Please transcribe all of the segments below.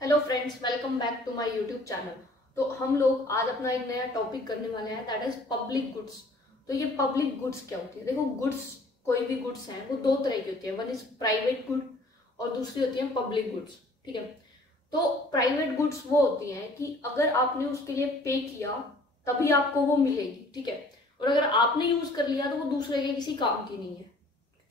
Hello friends, welcome back to my YouTube channel. तो हम लोग आज अपना एक नया टॉपिक करने वाले हैं, दैट इज पब्लिक गुड्स। तो ये पब्लिक गुड्स क्या होती है? देखो, गुड्स, कोई भी गुड्स हैं वो दो तरह की होती है। वन इज प्राइवेट गुड और दूसरी होती है पब्लिक गुड्स। ठीक है, तो प्राइवेट गुड्स वो होती हैं कि अगर आपने उसके लिए पे किया तभी आपको वो मिलेगी। ठीक है, और अगर आपने यूज कर लिया तो वो दूसरे के किसी काम की नहीं है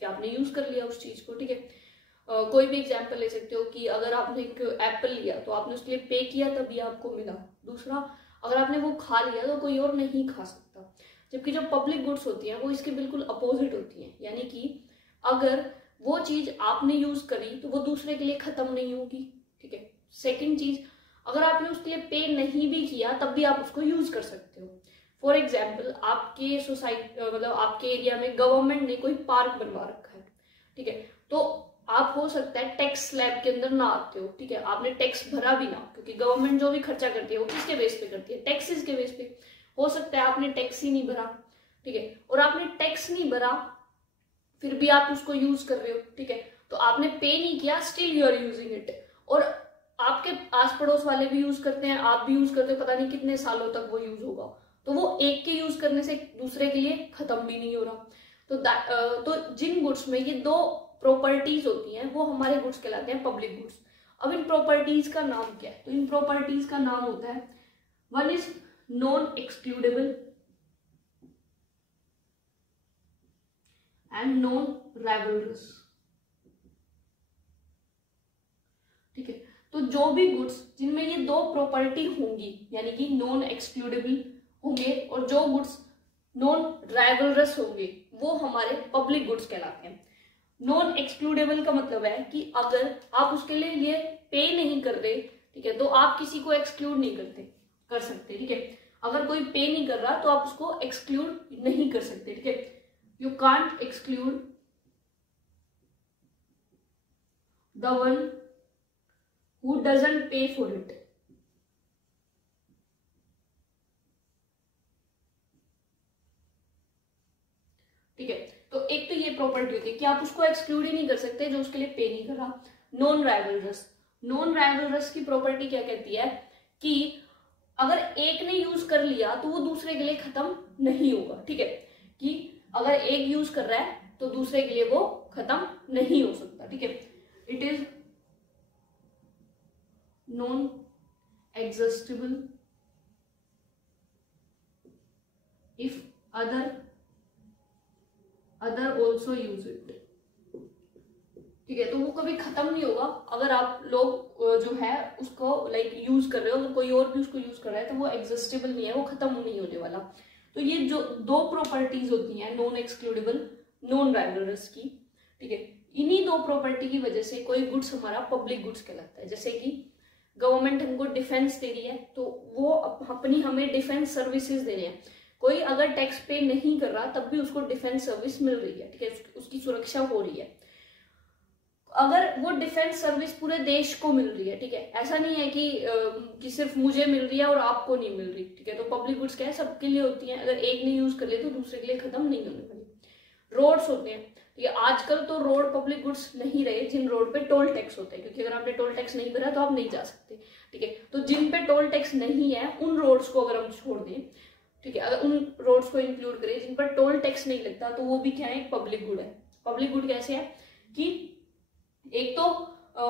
कि आपने यूज कर लिया उस चीज को। ठीक है, कोई भी एग्जाम्पल ले सकते हो कि अगर आपने एक एप्पल लिया तो आपने उसके लिए पे किया तभी आपको मिला। दूसरा, अगर आपने वो खा लिया तो कोई और नहीं खा सकता। जबकि जो पब्लिक गुड्स होती हैं वो इसके बिल्कुल अपोजिट होती हैं, यानी कि अगर वो चीज आपने यूज करी तो वो दूसरे के लिए खत्म नहीं होगी। ठीक है, सेकेंड चीज, अगर आपने उसके लिए पे नहीं भी किया तब भी आप उसको यूज कर सकते हो। फॉर एग्जाम्पल, आपके सोसाइटी मतलब आपके एरिया में गवर्नमेंट ने कोई पार्क बनवा रखा है। ठीक है, तो आप हो सकता है टैक्स स्लैब के अंदर ना आते हो। ठीक है, आपने टैक्स भरा भी ना, क्योंकि गवर्नमेंट जो भी खर्चा करती है वो किसके बेस पे करती है? टैक्सेस के बेस पे। हो सकता है आपने टैक्स ही नहीं भरा। ठीक है, और आपने टैक्स नहीं भरा फिर भी आप उसको यूज कर रहे हो। ठीक है, तो आपने पे नहीं किया, still you are using it, और आपके आस पड़ोस वाले भी यूज करते हैं, आप भी यूज करते हो, पता नहीं कितने सालों तक वो यूज होगा। तो वो एक के यूज करने से दूसरे के लिए खत्म भी नहीं हो रहा। तो जिन गुड्स में ये दो प्रॉपर्टीज होती हैं वो हमारे गुड्स कहलाते हैं पब्लिक गुड्स। अब इन प्रॉपर्टीज का नाम क्या है? तो इन प्रॉपर्टीज का नाम होता है, one is non excludable and non rivalries. ठीक है, तो जो भी गुड्स जिनमें ये दो प्रॉपर्टी होंगी, यानी कि नॉन एक्सक्लूडेबल होंगे और जो गुड्स नॉन राइवलरस होंगे, वो हमारे पब्लिक गुड्स कहलाते हैं। नॉन एक्सक्लूडेबल का मतलब है कि अगर आप उसके लिए ये पे नहीं कर रहे, ठीक है, तो आप किसी को एक्सक्लूड नहीं कर सकते। ठीक है, अगर कोई पे नहीं कर रहा तो आप उसको एक्सक्लूड नहीं कर सकते। ठीक है, you can't exclude the one who doesn't पे फॉर इट। ठीक है, तो एक तो ये प्रॉपर्टी होती है कि आप उसको एक्सक्लूड ही नहीं कर सकते जो उसके लिए पे नहीं कर रहा। नॉन राइवलरस, नॉन राइवलरस की प्रॉपर्टी क्या कहती है कि अगर एक ने यूज कर लिया तो वो दूसरे के लिए खत्म नहीं होगा। ठीक है, कि अगर एक यूज कर रहा है तो दूसरे के लिए वो खत्म नहीं हो सकता। ठीक है, it is non exhaustible if other also use it. ठीक है, तो वो कभी खत्म नहीं होगा। अगर आप लोग जो है उसको यूज कर रहे हो, तो कोई और भी उसको यूज कर रहा है, तो वो एग्जिस्टेबल नहीं है, वो खत्म नहीं होने वाला। तो ये जो दो प्रॉपर्टीज होती हैं, नॉन एक्सक्लूडेबल, नॉन राइवलरस की, ठीक है, इन्हीं दो प्रॉपर्टी की वजह से कोई गुड्स हमारा पब्लिक गुड्स कहलाता है। जैसे कि गवर्नमेंट हमको डिफेंस दे रही है तो वो अपनी हमें डिफेंस सर्विसेज दे रहे हैं। कोई अगर टैक्स पे नहीं कर रहा तब भी उसको डिफेंस सर्विस मिल रही है। ठीक है, उसकी सुरक्षा हो रही है। अगर वो डिफेंस सर्विस पूरे देश को मिल रही है, ठीक है, ऐसा नहीं है कि सिर्फ मुझे मिल रही है और आपको नहीं मिल रही। ठीक है, तो पब्लिक गुड्स क्या है, सबके लिए होती है। अगर एक ने यूज कर लिया तो दूसरे के लिए खत्म नहीं होने वाली। रोड्स होते हैं, ठीक है, आजकल तो रोड पब्लिक गुड्स नहीं रहे जिन रोड पे टोल टैक्स होते हैं, क्योंकि अगर आपने टोल टैक्स नहीं भरा तो आप नहीं जा सकते। ठीक है, तो जिन पे टोल टैक्स नहीं है उन रोड्स को अगर हम छोड़ दें, ठीक है, अगर उन रोड्स को इंक्लूड करें जिन पर टोल टैक्स नहीं लगता, तो वो भी क्या है, एक पब्लिक गुड है। पब्लिक गुड कैसे है कि एक तो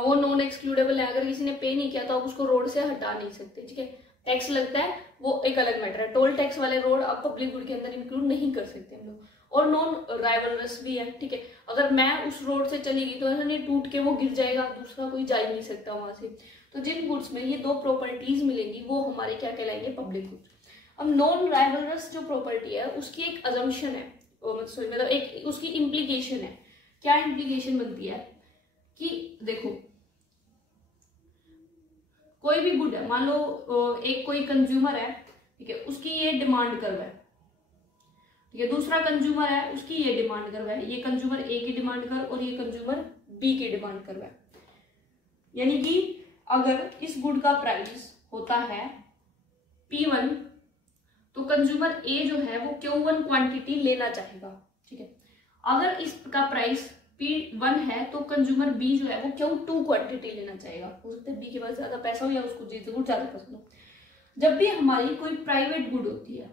वो नॉन एक्सक्लूडेबल है, अगर किसी ने पे नहीं किया तो आप उसको रोड से हटा नहीं सकते। ठीक है, टैक्स लगता है वो एक अलग मैटर है, टोल टैक्स वाले रोड आप पब्लिक गुड के अंदर इंक्लूड नहीं कर सकते हम लोग। और नॉन राइवलरस भी है। ठीक है, अगर मैं उस रोड से चली गई तो ऐसा नहीं टूट के वो गिर जाएगा, दूसरा कोई जा ही नहीं सकता वहां से। तो जिन गुड्स में ये दो प्रॉपर्टीज मिलेंगी वो हमारे क्या कहलाएंगे, पब्लिक गुड्स। अब नॉन राइवलरस जो प्रॉपर्टी है उसकी एक अजम्पशन है, मतलब एक उसकी इम्प्लीकेशन है। क्या इम्प्लीकेशन बनती है कि देखो, कोई भी गुड है, मान लो एक कोई कंज्यूमर है, ठीक है, उसकी ये डिमांड कर रहा है, ठीक है, दूसरा कंज्यूमर है उसकी ये डिमांड कर रहा है, ये कंज्यूमर ए की डिमांड कर और ये कंज्यूमर बी की डिमांड कर रहा है। यानी कि अगर इस गुड का प्राइस होता है P1 तो कंज्यूमर ए जो है वो Q1 क्वांटिटी लेना चाहेगा। ठीक है, अगर इसका प्राइस P1 है तो कंज्यूमर B जो है वो Q2 क्वांटिटी लेना चाहेगा। हो सकता है B के पास ज्यादा पैसा हो या उसको गुड ज्यादा पसंद हो। जब भी हमारी कोई प्राइवेट गुड होती है,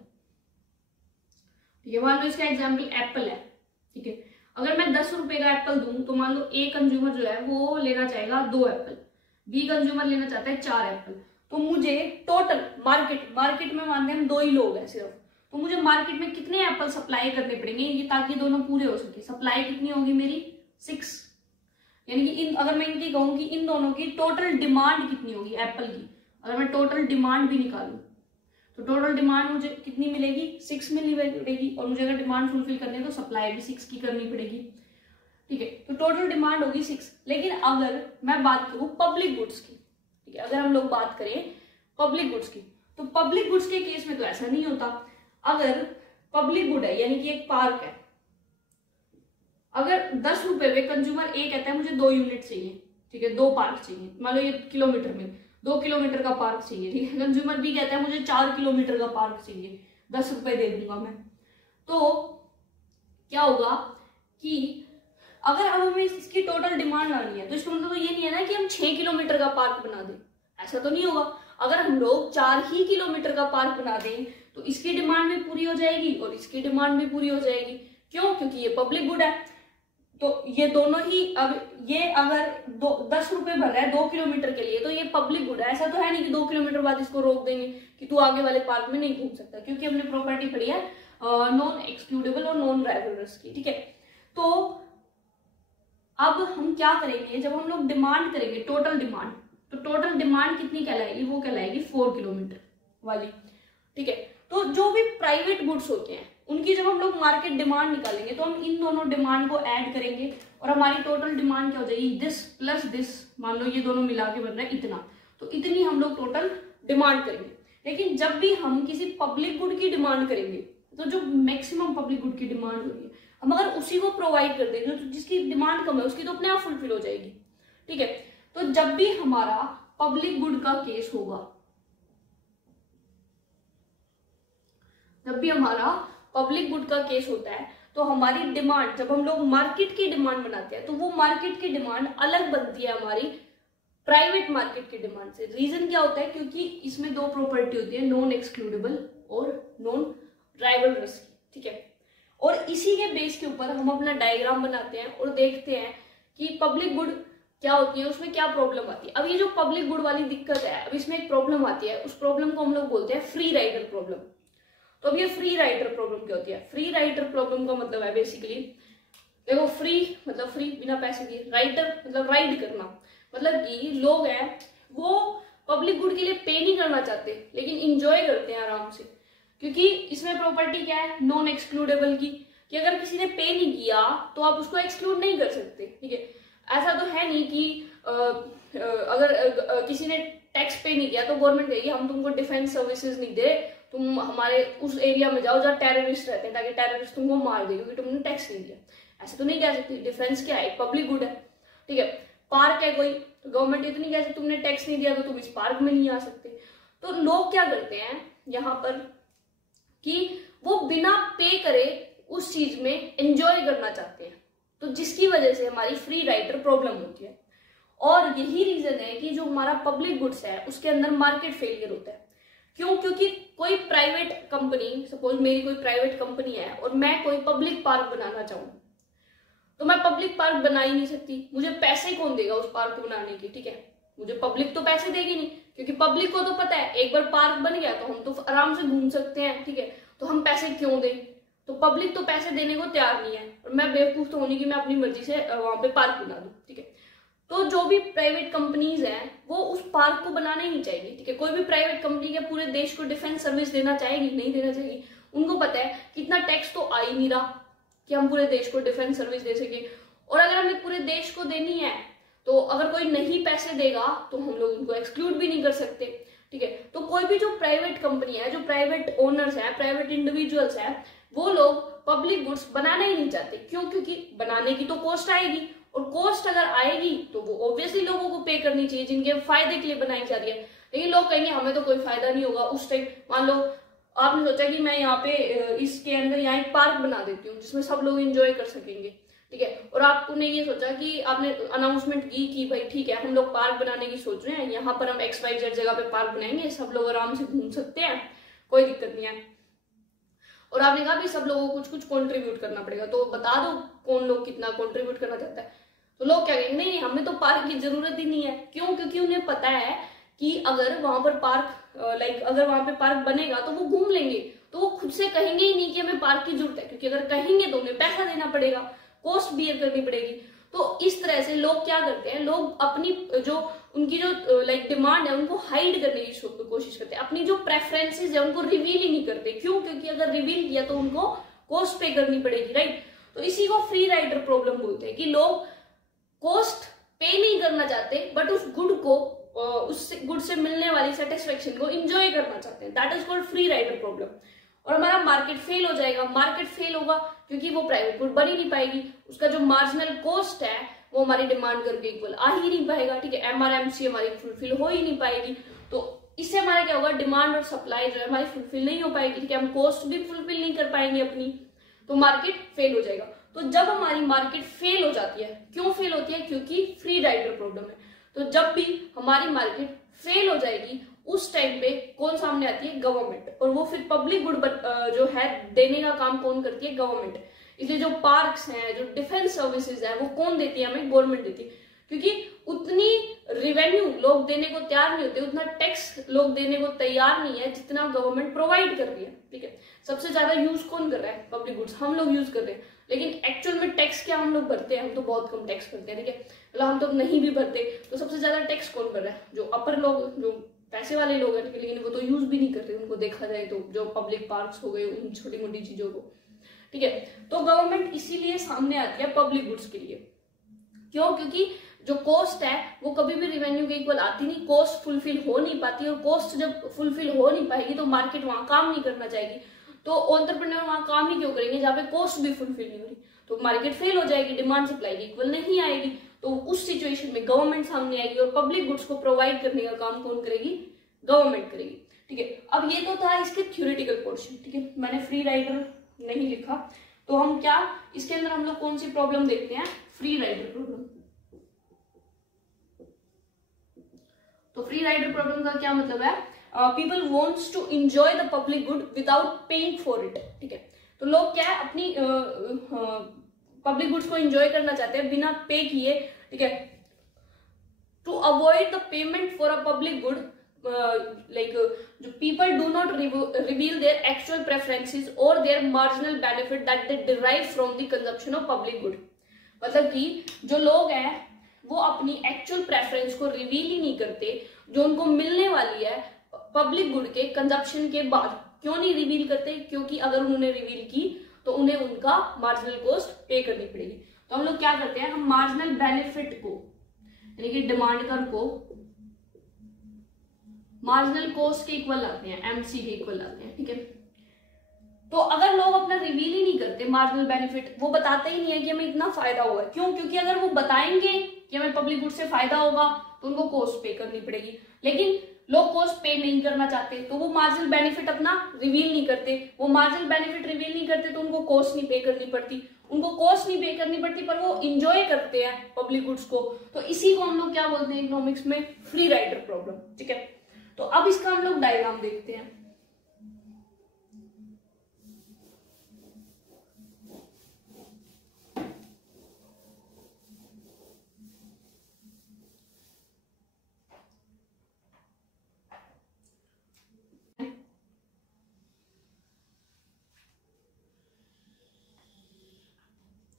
ठीक है, मान लो इसका एग्जाम्पल एप्पल है, ठीक है, अगर मैं 10 रुपए का एप्पल दूं तो मान लो ए कंज्यूमर जो है वो लेना चाहेगा 2 एप्पल, बी कंज्यूमर लेना चाहता है 4 एप्पल। तो मुझे टोटल मार्केट में मानते हैं हम 2 ही लोग हैं सिर्फ, तो मुझे मार्केट में कितने एप्पल सप्लाई करने पड़ेंगे ये ताकि दोनों पूरे हो सके। सप्लाई कितनी होगी मेरी 6, यानी कि अगर मैं इनकी कहूँ कि इन दोनों की टोटल डिमांड कितनी होगी एप्पल की, अगर मैं टोटल डिमांड भी निकालूं तो टोटल डिमांड मुझे कितनी मिलेगी 6 मिलेगी, और मुझे अगर डिमांड फुलफिल करनी है तो सप्लाई भी 6 की करनी पड़ेगी, ठीक है, तो टोटल डिमांड होगी 6। लेकिन अगर मैं बात करूं पब्लिक गुड्स की, ठीक है, अगर हम लोग बात करें पब्लिक गुड्स की, तो पब्लिक गुड्स के केस में तो ऐसा नहीं होता। अगर पब्लिक गुड है यानी कि एक पार्क है, अगर 10 रुपए में कंज्यूमर ए कहता है मुझे 2 यूनिट चाहिए, ठीक है, 2 पार्क चाहिए, मान लो ये किलोमीटर में 2 किलोमीटर का पार्क चाहिए, ठीक है, कंज्यूमर बी कहता है मुझे 4 किलोमीटर का पार्क चाहिए, 10 रुपए दे दूंगा मैं। तो क्या होगा कि अगर अब हमें इसकी टोटल डिमांड लानी है तो इसका मतलब तो ये नहीं है ना कि हम 6 किलोमीटर का पार्क बना दें, ऐसा तो नहीं होगा। अगर हम लोग 4 ही किलोमीटर का पार्क बना दें तो इसकी डिमांड भी पूरी हो जाएगी और इसकी डिमांड भी पूरी हो जाएगी। क्यों? क्योंकि ये पब्लिक गुड है। तो ये दोनों ही, अब ये अगर 10 रुपए भर रहा है 2 किलोमीटर के लिए तो ये पब्लिक गुड है। ऐसा तो है नहीं कि 2 किलोमीटर बाद इसको रोक देंगे कि तू आगे वाले पार्क में नहीं घूम सकता, क्योंकि हमने प्रॉपर्टी पढ़ी है नॉन एक्सक्लूडेबल और नॉन राइवलरस की, ठीक है। तो अब हम क्या करेंगे, जब हम लोग डिमांड करेंगे टोटल डिमांड, तो टोटल डिमांड कितनी कहलाएगी, वो कहलाएगी 4 किलोमीटर वाली, ठीक है। तो जो भी प्राइवेट गुड्स होते हैं उनकी जब हम लोग मार्केट डिमांड निकालेंगे तो हम इन दोनों डिमांड को ऐड करेंगे और हमारी टोटल डिमांड क्या हो जाएगी, दिस प्लस दिस, मान लो ये दोनों मिला के बन रहा है इतना, तो इतनी हम लोग टोटल डिमांड करेंगे। लेकिन जब भी हम किसी पब्लिक गुड की डिमांड करेंगे तो जो मैक्सिमम पब्लिक गुड की डिमांड होगी हम अगर उसी को प्रोवाइड कर देंगे तो जिसकी डिमांड कम है उसकी तो अपने आप फुलफिल हो जाएगी, ठीक है। तो जब भी हमारा पब्लिक गुड का केस होगा, जब भी हमारा पब्लिक गुड का केस होता है तो हमारी डिमांड, जब हम लोग मार्केट की डिमांड बनाते हैं तो वो मार्केट की डिमांड अलग बनती है हमारी प्राइवेट मार्केट की डिमांड से। रीजन क्या होता है, क्योंकि इसमें 2 प्रॉपर्टी होती है, नॉन एक्सक्लूडेबल और नॉन राइवलरस की, ठीक है। और इसी के बेस के ऊपर हम अपना डायग्राम बनाते हैं और देखते हैं कि पब्लिक गुड क्या होती है, उसमें क्या प्रॉब्लम आती है। अब ये जो पब्लिक गुड वाली दिक्कत है, अब इसमें एक प्रॉब्लम आती है, उस प्रॉब्लम को हम लोग बोलते हैं फ्री राइडर प्रॉब्लम। तो अब ये फ्री राइडर प्रॉब्लम क्या होती है, फ्री राइडर प्रॉब्लम का मतलब है बेसिकली, देखो फ्री मतलब फ्री बिना पैसे दिए, राइडर मतलब राइड करना, मतलब कि लोग हैं वो पब्लिक गुड के लिए पे नहीं करना चाहते लेकिन इंजॉय करते हैं आराम से, क्योंकि इसमें प्रॉपर्टी क्या है, नॉन एक्सक्लूडेबल की, कि अगर किसी ने पे नहीं किया तो आप उसको एक्सक्लूड नहीं कर सकते, ठीक है। ऐसा तो है नहीं कि अगर किसी ने टैक्स पे नहीं किया तो गवर्नमेंट कहेगी हम तुमको डिफेंस सर्विसेज नहीं दे, तुम हमारे उस एरिया में जाओ जहाँ टेररिस्ट रहते हैं ताकि टेररिस्ट तुमको मार दे क्योंकि तुमने टैक्स नहीं दिया। ऐसा तो नहीं कह सकती। डिफेंस क्या है, पब्लिक गुड है, ठीक है। पार्क है कोई, तो गवर्नमेंट ये तो नहीं कह सकती तुमने टैक्स नहीं दिया तो तुम इस पार्क में नहीं आ सकते। तो लोग क्या करते हैं यहाँ पर कि वो बिना पे करे उस चीज में एंजॉय करना चाहते हैं, तो जिसकी वजह से हमारी फ्री राइडर प्रॉब्लम होती है। और यही रीजन है कि जो हमारा पब्लिक गुड्स है उसके अंदर मार्केट फेलियर होता है। क्यों? क्योंकि कोई प्राइवेट कंपनी, सपोज मेरी कोई प्राइवेट कंपनी है और मैं कोई पब्लिक पार्क बनाना चाहूँ तो मैं पब्लिक पार्क बना ही नहीं सकती। मुझे पैसे कौन देगा उस पार्क को बनाने के, ठीक है, मुझे पब्लिक तो पैसे देगी नहीं, क्योंकि पब्लिक को तो पता है एक बार पार्क बन गया तो हम तो आराम से घूम सकते हैं, ठीक है, तो हम पैसे क्यों दें। तो पब्लिक तो पैसे देने को तैयार नहीं है और मैं बेवकूफ तो होनी कि मैं अपनी मर्जी से वहां पे पार्क बना दूं, ठीक है। तो जो भी प्राइवेट कंपनीज हैं वो उस पार्क को बनाना ही नहीं चाहेगी, ठीक है। कोई भी प्राइवेट कंपनी क्या पूरे देश को डिफेंस सर्विस देना चाहेगी? नहीं देना चाहेगी। उनको पता है कि इतना टैक्स तो आ ही नहीं रहा कि हम पूरे देश को डिफेंस सर्विस दे सके, और अगर हमें पूरे देश को देनी है तो अगर कोई नहीं पैसे देगा तो हम लोग उनको एक्सक्लूड भी नहीं कर सकते, ठीक है। तो कोई भी जो प्राइवेट कंपनी है, जो प्राइवेट ओनर्स है, प्राइवेट इंडिविजुअल्स है, वो लोग पब्लिक गुड्स बनाना ही नहीं चाहते। क्यों? क्योंकि बनाने की तो कॉस्ट आएगी, और कॉस्ट अगर आएगी तो वो ऑब्वियसली लोगों को पे करनी चाहिए जिनके फायदे के लिए बनाई जा रही है। लेकिन लोग कहेंगे हमें तो कोई फायदा नहीं होगा। उस टाइम मान लो आपने सोचा कि मैं यहाँ पे इसके अंदर यहाँ एक पार्क बना देती हूँ जिसमें सब लोग एंजॉय कर सकेंगे, ठीक है, और आपने ये सोचा कि आपने अनाउंसमेंट की कि भाई ठीक है हम लोग पार्क बनाने की सोच रहे हैं, यहाँ पर हम XYZ जगह पे पार्क बनाएंगे, सब लोग आराम से घूम सकते हैं, कोई दिक्कत नहीं है। और आपने कहा भी सब लोगों को कुछ कुछ कंट्रीब्यूट करना पड़ेगा, तो बता दो कौन लोग कितना कंट्रीब्यूट करना चाहता है। तो लोग क्या कहेंगे, नहीं हमें तो पार्क की जरूरत ही नहीं है। क्यों? क्योंकि उन्हें पता है कि अगर वहां पर पार्क अगर वहां पे पार्क बनेगा तो वो घूम लेंगे, तो वो खुद से कहेंगे ही नहीं कि हमें पार्क की जरूरत है, क्योंकि अगर कहेंगे तो उन्हें पैसा देना पड़ेगा, कॉस्ट बियर करनी पड़ेगी। तो इस तरह से लोग क्या करते हैं, लोग अपनी जो उनकी जो डिमांड है उनको हाइड करने की कोशिश करते हैं, अपनी जो प्रेफरेंसेस है उनको रिवील ही नहीं करते। क्यों? क्योंकि अगर रिवील किया तो उनको कॉस्ट पे करनी पड़ेगी, राइट। तो इसी को फ्री राइडर प्रॉब्लम बोलते हैं कि लोग कॉस्ट पे नहीं करना चाहते बट उस गुड को उससे गुड से मिलने वाली सेटिस्फेक्शन को एंजॉय करना चाहते हैं, that is called free rider problem. और हमारा मार्केट फेल हो जाएगा। मार्केट फेल होगा क्योंकि वो प्राइवेट गुड बन ही नहीं पाएगी, उसका जो मार्जिनल कॉस्ट है वो हमारी डिमांड करके इक्वल आ ही नहीं पाएगा, ठीक है, MRMC हमारी फुलफिल हो ही नहीं पाएगी। तो इससे हमारा क्या होगा, डिमांड और सप्लाई जो है हमारी फुलफिल नहीं हो पाएगी, ठीक है, हम कॉस्ट भी फुलफिल नहीं कर पाएंगे अपनी, तो मार्केट फेल हो जाएगा। तो जब हमारी मार्केट फेल हो जाती है, क्यों फेल होती है? क्योंकि फ्री राइडर प्रॉब्लम है। तो जब भी हमारी मार्केट फेल हो जाएगी उस टाइम पे कौन सामने आती है? गवर्नमेंट। और वो फिर पब्लिक गुड जो है देने का काम कौन करती है? गवर्नमेंट। इसलिए जो पार्क्स हैं, जो डिफेंस सर्विसेज है, वो कौन देती है? हमें गवर्नमेंट देती है। क्योंकि उतनी रिवेन्यू लोग देने को तैयार नहीं होते, उतना टैक्स लोग देने को तैयार नहीं है जितना गवर्नमेंट प्रोवाइड कर रही है, ठीक है। सबसे ज्यादा यूज कौन कर रहा है? पब्लिक गुड्स हम लोग यूज कर रहे हैं, लेकिन एक्चुअल में टैक्स क्या हम लोग भरते हैं? हम तो बहुत कम टैक्स भरते हैं, ठीक है, मतलब हम तो नहीं भी भरते। तो सबसे ज्यादा टैक्स कौन कर रहा है? जो अपर लोग, जो पैसे वाले लोग हैं, लेकिन वो तो यूज भी नहीं करते उनको देखा जाए तो, जो पब्लिक पार्क्स हो गए, उन छोटी मोटी चीजों को, ठीक है। तो गवर्नमेंट इसीलिए सामने आती है पब्लिक गुड्स के लिए। क्यों? क्योंकि जो कॉस्ट है वो कभी भी रेवेन्यू के इक्वल आती नहीं, कॉस्ट फुलफिल हो नहीं पाती, और कॉस्ट जब फुलफिल हो नहीं पाएगी तो मार्केट वहां काम नहीं करना चाहेगी, तो एंटरप्रेन्योर वहां काम ही क्यों करेंगे जहां पे कॉस्ट भी फुलफिल नहीं हो रही? तो मार्केट फेल हो जाएगी, डिमांड सप्लाई की इक्वल नहीं आएगी। तो उस सिचुएशन में गवर्नमेंट सामने आएगी और पब्लिक गुड्स को प्रोवाइड करने का काम कौन करेगी? गवर्नमेंट करेगी, ठीक है। अब ये तो था इसके थ्योरेटिकल पोर्शन, ठीक है, मैंने फ्री राइडर नहीं लिखा। तो हम क्या इसके अंदर हम लोग कौन सी प्रॉब्लम देखते हैं? Free rider problem. तो फ्री राइडर प्रॉब्लम का क्या मतलब है? People wants to enjoy the public good without paying for it, ठीक है। तो लोग क्या है, अपनी पब्लिक गुड्स को एंजॉय करना चाहते हैं बिना पे किए, ठीक है। To avoid the payment for a public good, जो people do not reveal their actual preferences और their marginal benefit that they derive from the consumption of public good. मतलब कि जो लोग हैं वो अपनी एक्चुअल प्रेफरेंस को रिवील ही नहीं करते, जो उनको मिलने वाली है पब्लिक गुड के कंजप्शन के बाद। क्यों नहीं रिवील करते? क्योंकि अगर उन्होंने रिवील की तो उन्हें उनका मार्जिनल कॉस्ट पे करनी पड़ेगी। तो हम लोग क्या करते हैं, हम मार्जिनल बेनिफिट को, यानी कि डिमांड कर को मार्जिनल कॉस्ट के इक्वल लाते हैं, MC के इक्वल लाते हैं, ठीक है। तो अगर लोग अपना रिवील ही नहीं करते मार्जिनल बेनिफिट, वो बताते ही नहीं है कि हमें इतना फायदा हुआ है। क्यों? क्योंकि अगर वो बताएंगे कि हमें पब्लिक गुड से फायदा होगा तो उनको कॉस्ट पे करनी पड़ेगी, लेकिन लोग कॉस्ट पे नहीं करना चाहते, तो वो मार्जिनल बेनिफिट अपना रिवील नहीं करते। वो मार्जिनल बेनिफिट रिवील नहीं करते तो उनको कॉस्ट नहीं पे करनी पड़ती, उनको कॉस्ट नहीं पे करनी पड़ती, पर वो इंजॉय करते हैं पब्लिक गुड्स को। तो इसी को हम लोग क्या बोलते हैं इकोनॉमिक्स में? फ्री राइडर प्रॉब्लम, ठीक है। तो अब इसका हम लोग डायग्राम देखते हैं।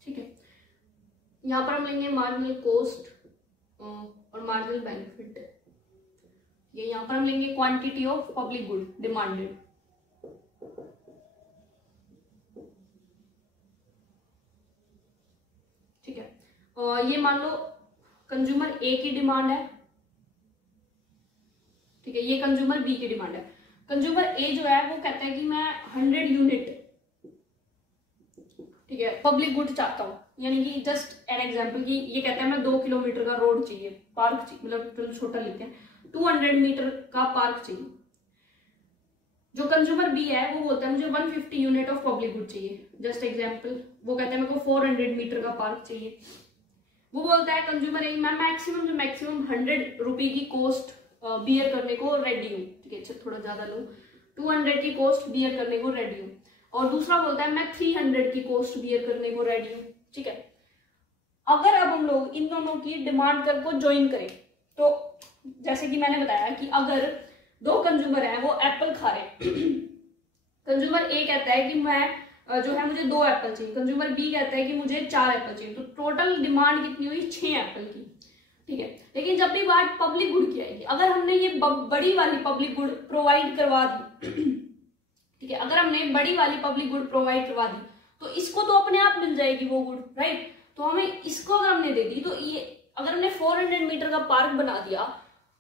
ठीक है, यहां पर हम लेंगे मार्जिनल कॉस्ट और मार्जिनल बेनिफिट। ये यहां पर हम लेंगे quantity of public good demanded, ठीक है। ये मान लो कंज्यूमर A की डिमांड है, ठीक है, ये कंज्यूमर B की डिमांड है। कंज्यूमर A जो है वो कहता है कि मैं 100 यूनिट, ठीक है, पब्लिक गुड चाहता हूँ, यानी कि जस्ट एन एग्जांपल कि ये कहता है मैं 2 किलोमीटर का रोड चाहिए, पार्क चाहिए, मतलब छोटा लेते हैं, 200 मीटर का पार्क चाहिए। जो कंज्यूमर B है वो बोलता है मुझे 150 यूनिट ऑफ पब्लिक गुड चाहिए, जस्ट एग्जांपल वो कहते हैं मेरे को 400 मीटर का पार्क चाहिए। वो बोलता है कंज्यूमर ए मैं मैक्सिमम 100 रुपए की कॉस्ट बियर करने को रेडी हूँ, ठीक है, अच्छा थोड़ा ज्यादा लूँ, 200 की कॉस्ट बियर करने को रेडी हूँ। और दूसरा बोलता है मैं 300 की कॉस्ट बियर करने को रेडी हूँ, ठीक है। अगर अब हम लोग इन दोनों की डिमांड कर्व को ज्वाइन करें तो जैसे कि मैंने बताया कि अगर दो कंज्यूमर हैं वो एप्पल खा रहे हैं कंज्यूमर ए कहता है कि मैं जो है मुझे 2 एप्पल चाहिए, कंज्यूमर बी कहता है कि मुझे 4 एप्पल चाहिए, तो टोटल डिमांड कितनी हुई 6 एप्पल की, ठीक है। लेकिन जब भी बात पब्लिक गुड की आएगी, अगर हमने ये बड़ी वाली पब्लिक गुड प्रोवाइड करवा दी, ठीक है, अगर हमने बड़ी वाली पब्लिक गुड प्रोवाइड करवा दी तो इसको तो अपने आप मिल जाएगी वो गुड, राइट। तो हमें इसको अगर हमने दे दी तो ये अगर हमने 400 मीटर का पार्क बना दिया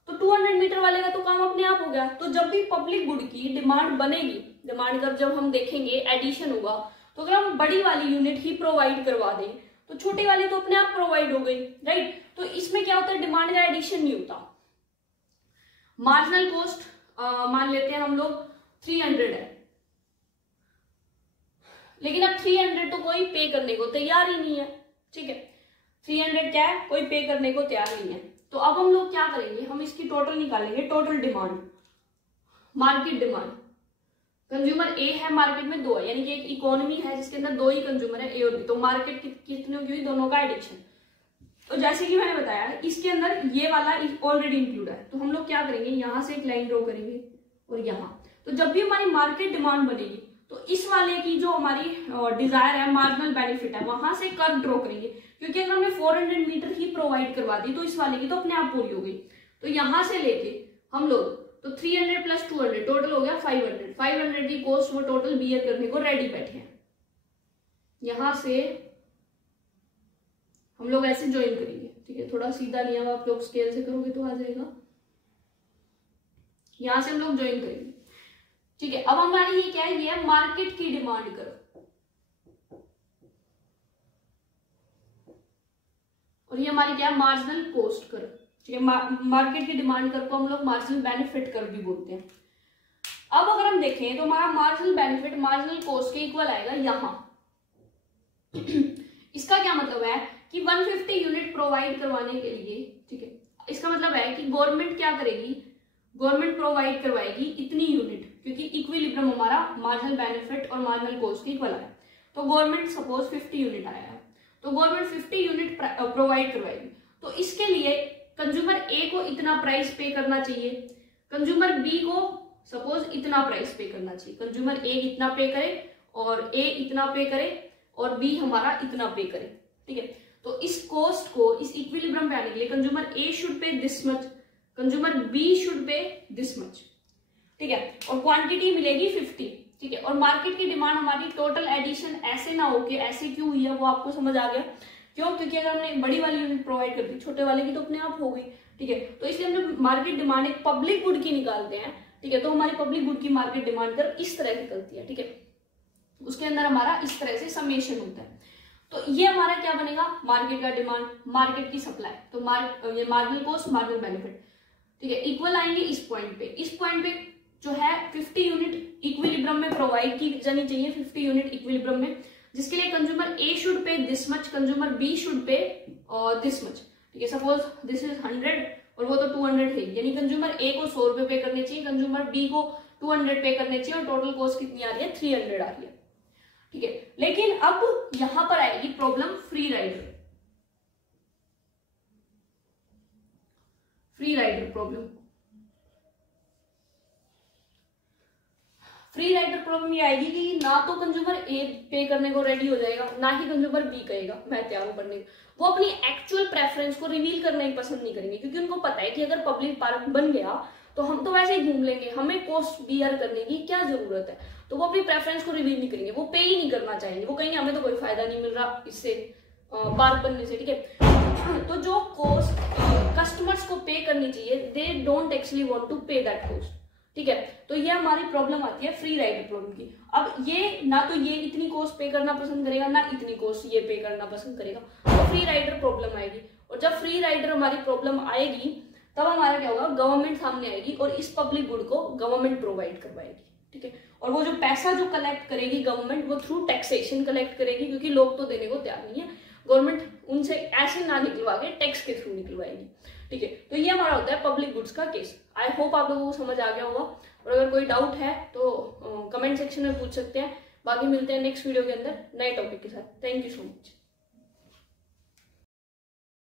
तो 200 मीटर वाले का तो काम अपने आप हो गया। तो जब भी पब्लिक गुड की डिमांड बनेगी, डिमांड कर जब हम देखेंगे एडिशन होगा, तो अगर हम बड़ी वाली यूनिट ही प्रोवाइड करवा दें तो छोटी वाली तो अपने आप प्रोवाइड हो गई, राइट। तो इसमें क्या होता है, डिमांड का एडिशन नहीं होता। मार्जिनल कॉस्ट मान लेते हैं हम लोग 300 है, लेकिन अब 300 तो कोई पे करने को तैयार ही नहीं है, ठीक है। 300 क्या है, कोई पे करने को तैयार नहीं है। तो अब हम लोग क्या करेंगे, हम इसकी टोटल निकालेंगे, total demand, market demand. Consumer A है, मार्केट में 2 है, यानी कि एक इकोनॉमी है जिसके अंदर 2 ही कंज्यूमर है, ए और बी, तो मार्केट कितने की हुई, दोनों का एडिशन। तो जैसे कि मैंने बताया इसके अंदर ये वाला ऑलरेडी इंक्लूड है, तो हम लोग क्या करेंगे, यहां से एक लाइन ड्रॉ करेंगे और यहां, तो जब भी हमारी मार्केट डिमांड बनेगी तो इस वाले की जो हमारी डिजायर है, मार्जिनल बेनिफिट है, वहां से कर्व ड्रॉ करेंगे, क्योंकि अगर हमने 400 मीटर ही प्रोवाइड करवा दी तो इस वाले की तो अपने आप पूरी हो गई। तो यहां से लेके हम लोग तो 300 प्लस 200 टोटल हो गया 500 की कॉस्ट वो टोटल बियर करने को रेडी बैठे हैं। यहां से हम लोग ऐसे ज्वाइन करेंगे, ठीक है, थोड़ा सीधा नहीं है, आप लोग स्केल से करोगे तो आ जाएगा। यहां से हम लोग ज्वाइन करेंगे, ठीक है। अब हमारी ये क्या है, ये है मार्केट की डिमांड कर्व, और ये हमारी क्या है, मार्जिनल कॉस्ट कर्व, ठीक है। मार्केट की डिमांड कर्व को हम लोग मार्जिनल बेनिफिट कर्व भी बोलते हैं। अब अगर हम देखें तो हमारा मार्जिनल बेनिफिट मार्जिनल कॉस्ट के इक्वल आएगा यहां। इसका क्या मतलब है कि 150 यूनिट प्रोवाइड करवाने के लिए, ठीक है, इसका मतलब है कि गवर्नमेंट क्या करेगी, गवर्नमेंट प्रोवाइड करवाएगी इतनी यूनिट, क्योंकि इक्विलिब्रियम हमारा मार्जिनल बेनिफिट और मार्जिनल कॉस्ट के इक्वल है। तो गवर्नमेंट सपोज 50 यूनिट आया है, तो गवर्नमेंट 50 यूनिट प्रोवाइड करवाएगी, तो इसके लिए कंज्यूमर ए को इतना प्राइस पे करना चाहिए, कंज्यूमर बी को सपोज इतना प्राइस पे करना चाहिए, कंज्यूमर ए इतना पे करे और ए इतना पे करे और बी हमारा इतना पे करे, ठीक है। तो इस कॉस्ट को इस इक्विलिब्रियम पे आने के लिए consumer A should pay this much, consumer B should pay this much, ठीक है, और क्वांटिटी मिलेगी 50, ठीक है। और मार्केट की डिमांड हमारी टोटल एडिशन ऐसे ना होके ऐसे क्यों हुई है वो आपको समझ आ गया, क्यों, क्योंकि अगर हमने बड़ी वाली यूनिट प्रोवाइड कर दी छोटे वाले की तो अपने आप हो गई, ठीक है। तो इसलिए हमने मार्केट डिमांड एक पब्लिक गुड की निकालते हैं, ठीक है। तो हमारी पब्लिक गुड की मार्केट डिमांड कर इस तरह निकलती है, ठीक है, उसके अंदर हमारा इस तरह से समेशन होता है। तो ये हमारा क्या बनेगा, मार्केट का डिमांड, मार्केट की सप्लाई, तो ये मार्जिनल कॉस्ट मार्जिनल बेनिफिट, ठीक है, इक्वल आएंगे इस पॉइंट पे। इस पॉइंट पे जो है 50 यूनिट इक्विलिब्रियम में प्रोवाइड की जानी चाहिए, 50 यूनिट इक्विलिब्रियम में, जिसके लिए consumer A should pay this much, consumer B should pay this much, ठीक है। सपोज दिस इज 100 और वो तो 200 है, यानी कंज्यूमर ए को 100 रुपए पे करने चाहिए, कंज्यूमर बी को 200 पे करने चाहिए, और टोटल कॉस्ट कितनी आ रही है, 300 आ रही है, ठीक है। लेकिन अब यहां पर आएगी problem free rider, free rider problem. Free rider problem ये आएगी कि ना तो कंज्यूमर ए पे करने को रेडी हो जाएगा, ना ही कंज्यूमर बी कहेगा मैं तैयार हूं करने को। वो अपनी एक्चुअल प्रेफरेंस को रिवील करना ही पसंद नहीं करेंगे, क्योंकि उनको पता है कि अगर पब्लिक पार्क बन गया तो हम तो वैसे ही घूम लेंगे, हमें कॉस्ट बियर करने की क्या जरूरत है। तो वो अपनी प्रेफरेंस को रिवील नहीं करेंगे, वो पे ही नहीं करना चाहेंगे, वो कहेंगे हमें तो कोई फायदा नहीं मिल रहा इससे पार्क बनने से, ठीक है। तो जो कॉस्ट कस्टमर्स को पे करनी चाहिए, they don't actually want to pay that cost, ठीक है। तो ये हमारी प्रॉब्लम आती है फ्री राइडर प्रॉब्लम की। अब ये ना तो ये इतनी कॉस्ट पे करना पसंद करेगा, ना इतनी कॉस्ट ये पे करना पसंद करेगा, तो फ्री राइडर प्रॉब्लम आएगी। और जब फ्री राइडर हमारी प्रॉब्लम आएगी तब हमारा क्या होगा, गवर्नमेंट सामने आएगी और इस पब्लिक गुड को गवर्नमेंट प्रोवाइड करवाएगी, ठीक है। और वो जो पैसा जो कलेक्ट करेगी गवर्नमेंट, वो थ्रू टैक्सेशन कलेक्ट करेगी, क्योंकि लोग तो देने को तैयार नहीं है। गवर्नमेंट उनसे ऐसे ना निकलवा के टैक्स के थ्रू निकलवाएगी, ठीक है। तो ये हमारा होता है पब्लिक गुड्स का केस। आई होप आप लोगों को समझ आ गया होगा, और अगर कोई डाउट है तो कमेंट सेक्शन में पूछ सकते हैं। बाकी मिलते हैं नेक्स्ट वीडियो के अंदर नए टॉपिक के साथ। Thank you so much.